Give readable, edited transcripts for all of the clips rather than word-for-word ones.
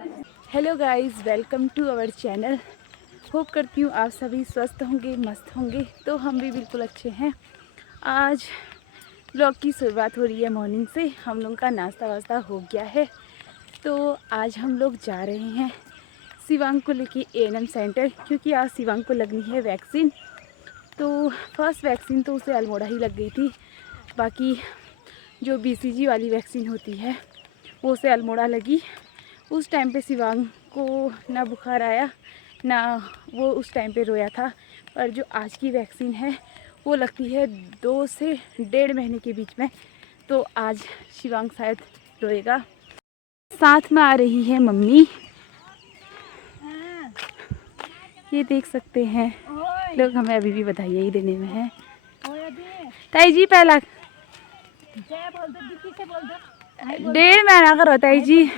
Hello guys, welcome to our channel. Hope करती हूँ आप सभी स्वस्थ होंगे, मस्त होंगे। तो हम भी बिल्कुल अच्छे हैं। आज ब्लॉग की शुरुआत हो रही है मॉर्निंग से। हम लोग का नाश्ता वास्ता हो गया है। तो आज हम लोग जा रहे हैं शिवांग को लेके एएनएम सेंटर, क्योंकि आज शिवांग को लगनी है वैक्सीन। तो फर्स्ट वैक्सीन तो उसे अल्मोड़ा ही लग गई थी, बाकी जो बीसीजी वाली वैक्सीन होती है वो उसे अल्मोड़ा लगी। उस टाइम पे शिवांग को ना बुखार आया ना वो उस टाइम पे रोया था। पर जो आज की वैक्सीन है वो लगती है 2 से 1.5 महीने के बीच में। तो आज शिवांग शायद रोएगा। साथ में आ रही है मम्मी, ये देख सकते हैं लोग हमें अभी भी बधाइयाँ ही देने में हैं। ताई जी पहला 1.5 महीना करो ताई जी।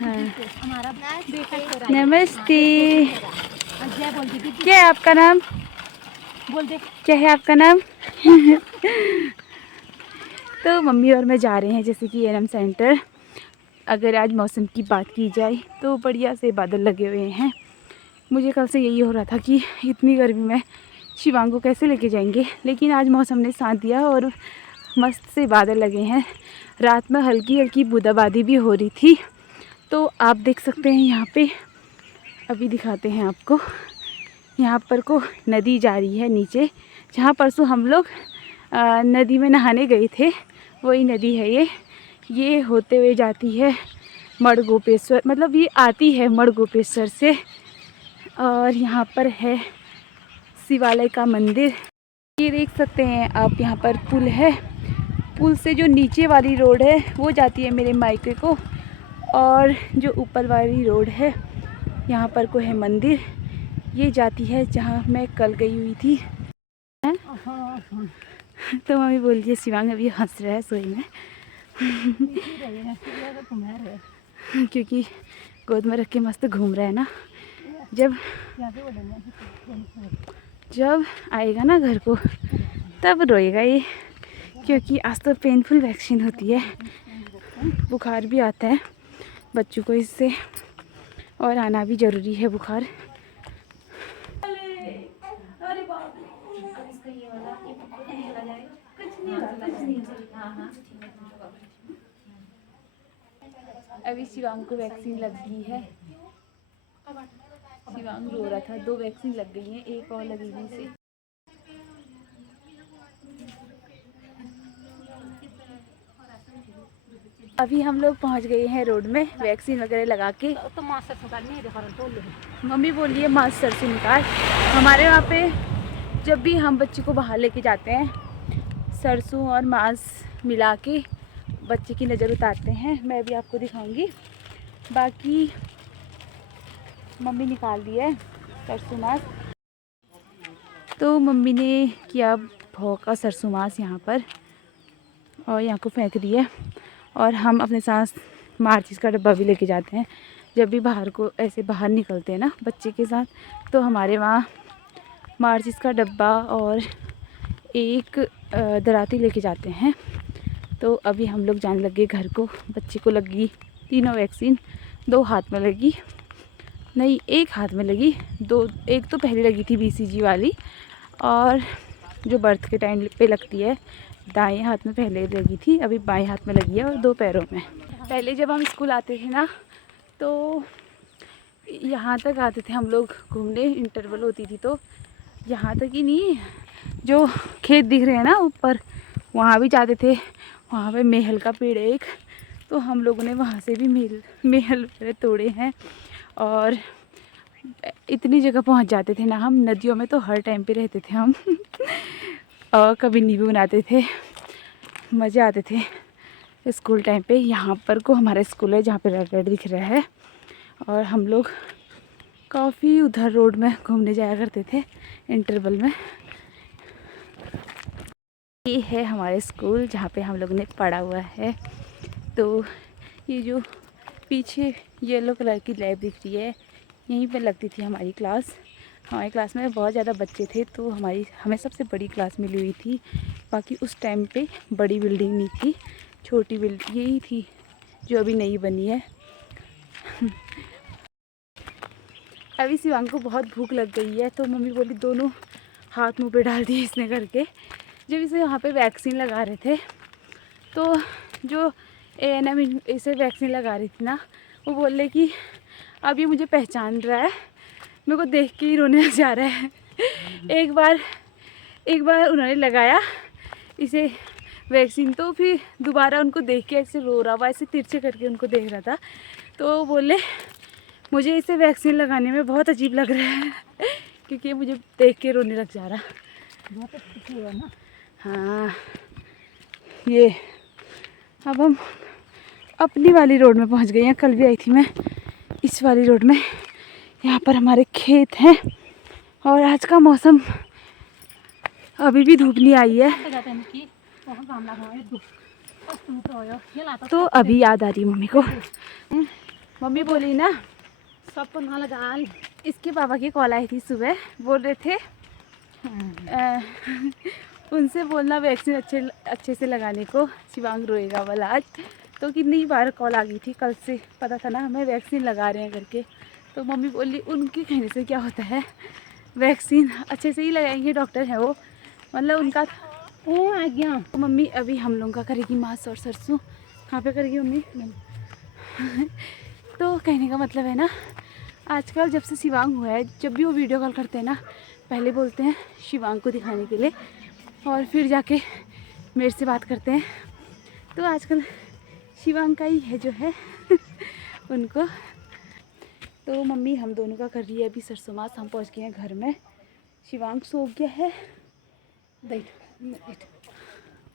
हाँ। नमस्ते, क्या है आपका नाम? बोल दे, क्या है आपका नाम? तो मम्मी और मैं जा रहे हैं जैसे कि एएनएम सेंटर। अगर आज मौसम की बात की जाए तो बढ़िया से बादल लगे हुए हैं। मुझे कल से यही हो रहा था कि इतनी गर्मी में शिवांग को कैसे लेके जाएंगे, लेकिन आज मौसम ने साथ दिया और मस्त से बादल लगे हैं। रात में हल्की हल्की बूंदाबांदी भी हो रही थी। तो आप देख सकते हैं यहाँ पे, अभी दिखाते हैं आपको। यहाँ पर को नदी जा रही है नीचे, जहाँ परसों हम लोग नदी में नहाने गए थे, वही नदी है ये होते हुए जाती है मड़गोपेश्वर, मतलब ये आती है मड़गोपेश्वर से। और यहाँ पर है शिवालय का मंदिर। ये देख सकते हैं आप, यहाँ पर पुल है। पुल से जो नीचे वाली रोड है वो जाती है मेरे मायके को, और जो ऊपर वाली रोड है यहाँ पर को है मंदिर, ये जाती है जहाँ मैं कल गई हुई थी। तो मम्मी बोल रही है शिवांग अभी हंस रहा है सोई में। क्योंकि गोद में रख के मस्त घूम रहा है ना। जब आएगा ना घर को तब रोएगा ये, क्योंकि आज तो पेनफुल वैक्सीन होती है। बुखार भी आता है बच्चों को इससे, और आना भी ज़रूरी है बुखार। अभी शिवांग को वैक्सीन लग गई है। शिवांग रो रहा था, 2 वैक्सीन लग गई हैं, एक और लगेगी इसे। अभी हम लोग पहुंच गए हैं रोड में वैक्सीन वगैरह लगा के। तो मम्मी बोल रही है मास्क सर से निकाल। हमारे वहाँ पे जब भी हम बच्चे को बाहर लेके जाते हैं, सरसों और मास्क मिला के बच्चे की नज़र उतारते हैं। मैं भी आपको दिखाऊंगी। बाकी मम्मी निकाल दी है सरसों मास्क। तो मम्मी ने किया भौंका सरसों मास्क यहाँ पर, और यहाँ को फेंक दिया। और हम अपने साथ माचिस का डब्बा भी लेके जाते हैं। जब भी बाहर को ऐसे बाहर निकलते हैं ना बच्चे के साथ, तो हमारे वहाँ माचिस का डब्बा और एक दराती लेके जाते हैं। तो अभी हम लोग जाने लगे घर को। बच्चे को लगी 3 वैक्सीन, 2 हाथ में लगी, नहीं 1 हाथ में लगी, 2 एक तो पहले लगी थी बीसीजी वाली, और जो बर्थ के टाइम पे लगती है दाएं हाथ में पहले लगी थी, अभी बाएं हाथ में लगी है, और 2 पैरों में। पहले जब हम स्कूल आते थे ना तो यहाँ तक आते थे हम लोग घूमने, इंटरवल होती थी तो यहाँ तक ही नहीं, जो खेत दिख रहे हैं ना ऊपर वहाँ भी जाते थे। वहाँ पे मेहल का पेड़ है एक, तो हम लोगों ने वहाँ से भी मेहल तोड़े हैं। और इतनी जगह पहुँच जाते थे ना हम, नदियों में तो हर टाइम पे रहते थे हम। और कभी नींबू बनाते थे, मज़े आते थे स्कूल टाइम पे। यहाँ पर को हमारा स्कूल है जहाँ पे रेड रेड दिख रहा है, और हम लोग काफ़ी उधर रोड में घूमने जाया करते थे इंटरवल में। ये है हमारे स्कूल जहाँ पे हम लोग ने पढ़ा हुआ है। तो ये जो पीछे येलो कलर की लैब दिख रही है, यहीं पर लगती थी हमारी क्लास। हमारी क्लास में बहुत ज़्यादा बच्चे थे, तो हमें सबसे बड़ी क्लास मिली हुई थी। बाकी उस टाइम पे बड़ी बिल्डिंग नहीं थी, छोटी बिल्डिंग यही थी जो अभी नई बनी है। अभी शिवांग को बहुत भूख लग गई है, तो मम्मी बोली दोनों हाथ मुंह पे डाल दिए इसने करके। जब इसे वहाँ पे वैक्सीन लगा रहे थे, तो जो ANM इसे वैक्सीन लगा रही थी ना, वो बोल रहे कि अब ये मुझे पहचान रहा है, मेरे को देख के ही रोने लग जा रहा है। एक बार उन्होंने लगाया इसे वैक्सीन, तो फिर दोबारा उनको देख के ऐसे रो रहा हुआ, ऐसे तिरछे करके उनको देख रहा था। तो बोले मुझे इसे वैक्सीन लगाने में बहुत अजीब लग रहा है क्योंकि मुझे देख के रोने लग जा रहा। बहुत अच्छी हुआ ना। हाँ, ये अब हम अपनी वाली रोड में पहुंच गए हैं। कल भी आई थी मैं इस वाली रोड में। यहाँ पर हमारे खेत हैं और आज का मौसम, अभी भी धूप नहीं आई है। तो अभी याद आ रही मम्मी को। मम्मी बोली ना सबको ना लगा। इसके पापा की कॉल आई थी सुबह, बोल रहे थे उनसे बोलना वैक्सीन अच्छे से लगाने को, शिवांग रोएगा वाला आज। तो कितनी बार कॉल आ गई थी, कल से पता था ना हमें वैक्सीन लगा रहे हैं करके। तो मम्मी बोली उनके कहने से क्या होता है, वैक्सीन अच्छे से ही लगाएंगे, डॉक्टर है वो, मतलब उनका वो आ गया। तो मम्मी अभी हम लोगों का करेगी मांस और सरसों। कहाँ पे करेगी मम्मी? तो कहने का मतलब है ना, आजकल जब से शिवांग हुआ है, जब भी वो वीडियो कॉल करते हैं ना, पहले बोलते हैं शिवांग को दिखाने के लिए और फिर जाके मेरे से बात करते हैं। तो आजकल शिवांग का ही है जो है उनको। तो मम्मी हम दोनों का कर रही है अभी सरसों मांस। हम पहुंच गए हैं घर में, शिवांग सो गया है।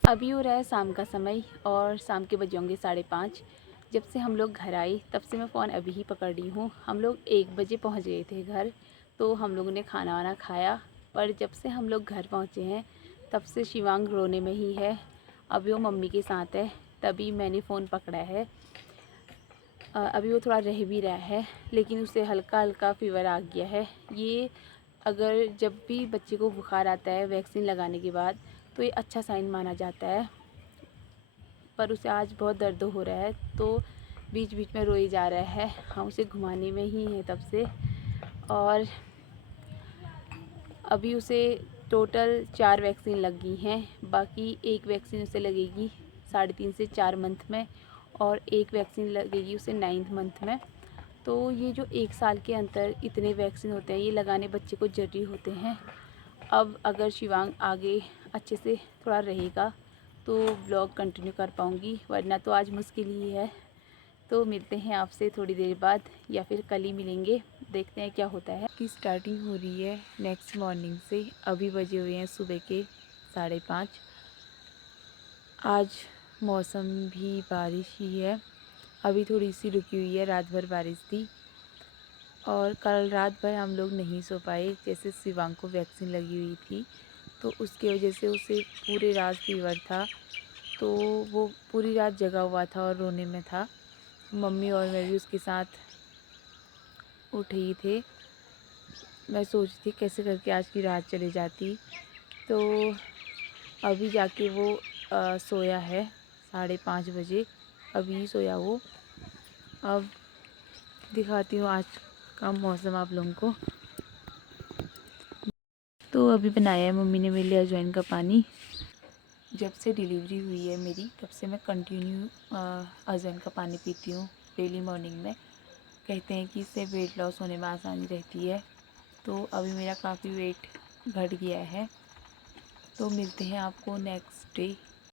अभी हो रहा है शाम का समय और शाम के बजे होंगे 5:30। जब से हम लोग घर आए तब से मैं फ़ोन अभी ही पकड़ रही हूँ। हम लोग 1 बजे पहुँच गए थे घर, तो हम लोगों ने खाना वाना खाया। पर जब से हम लोग घर पहुँचे हैं तब से शिवांग रोने में ही है। अभी वो मम्मी के साथ है, तभी मैंने फ़ोन पकड़ा है। अभी वो थोड़ा रह भी रहा है, लेकिन उसे हल्का हल्का फीवर आ गया है। ये अगर जब भी बच्चे को बुखार आता है वैक्सीन लगाने के बाद, तो ये अच्छा साइन माना जाता है। पर उसे आज बहुत दर्द हो रहा है, तो बीच बीच में रोई जा रहा है। हम उसे घुमाने में ही हैं तब से। और अभी उसे टोटल 4 वैक्सीन लगी हैं, बाकी 1 वैक्सीन उसे लगेगी 3.5 से 4 मंथ में और 1 वैक्सीन लगेगी उसे 9th मंथ में। तो ये जो 1 साल के अंदर इतने वैक्सीन होते हैं, ये लगाने बच्चे को ज़रूरी होते हैं। अब अगर शिवांग आगे अच्छे से थोड़ा रहेगा तो ब्लॉग कंटिन्यू कर पाऊँगी, वरना तो आज मुश्किल ही है। तो मिलते हैं आपसे थोड़ी देर बाद या फिर कल ही मिलेंगे, देखते हैं क्या होता है। की स्टार्टिंग हो रही है नेक्स्ट मॉर्निंग से। अभी बजे हुए हैं सुबह के 5:30। आज मौसम भी बारिश ही है, अभी थोड़ी सी रुकी हुई है, रात भर बारिश थी। और कल रात भर हम लोग नहीं सो पाए, जैसे शिवांग को वैक्सीन लगी हुई थी तो उसकी वजह से उसे पूरी रात फीवर था, तो वो पूरी रात जगा हुआ था और रोने में था। मम्मी और मैं भी उसके साथ उठे ही थे। मैं सोचती कैसे करके आज की रात चली जाती। तो अभी जाके वो सोया है 5:30 बजे, अभी सोया वो। अब दिखाती हूँ आज का मौसम आप लोगों को। तो अभी बनाया है मम्मी ने मेरे लिए अजवाइन का पानी। जब से डिलीवरी हुई है मेरी तब से मैं कंटिन्यू अजवाइन का पानी पीती हूँ डेली मॉर्निंग में। कहते हैं कि इससे वेट लॉस होने में आसानी रहती है। तो अभी मेरा काफ़ी वेट घट गया है। तो मिलते हैं आपको नेक्स्ट डे।